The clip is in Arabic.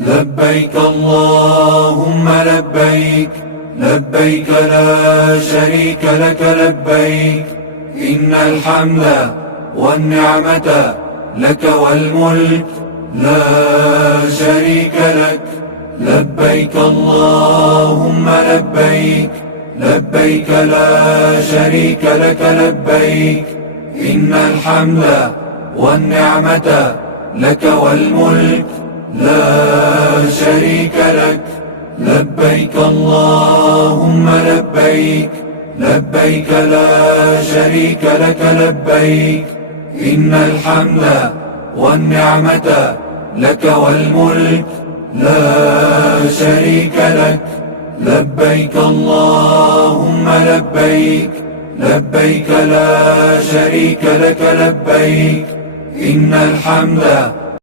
لبيك اللهم لبيك، لبيك لا شريك لك لبيك، إن الحمد والنعمة لك والملك لا شريك لك. لبيك اللهم لبيك، لبيك لا شريك لك لبيك، إن الحمد والنعمة لك والملك لا شريك لك. لبيك اللهم لبيك، لبيك لا شريك لك لبيك، إن الحمد والنعمة لك والملك لا شريك لك. لبيك اللهم لبيك، لبيك لا شريك لك لبيك، إن الحمد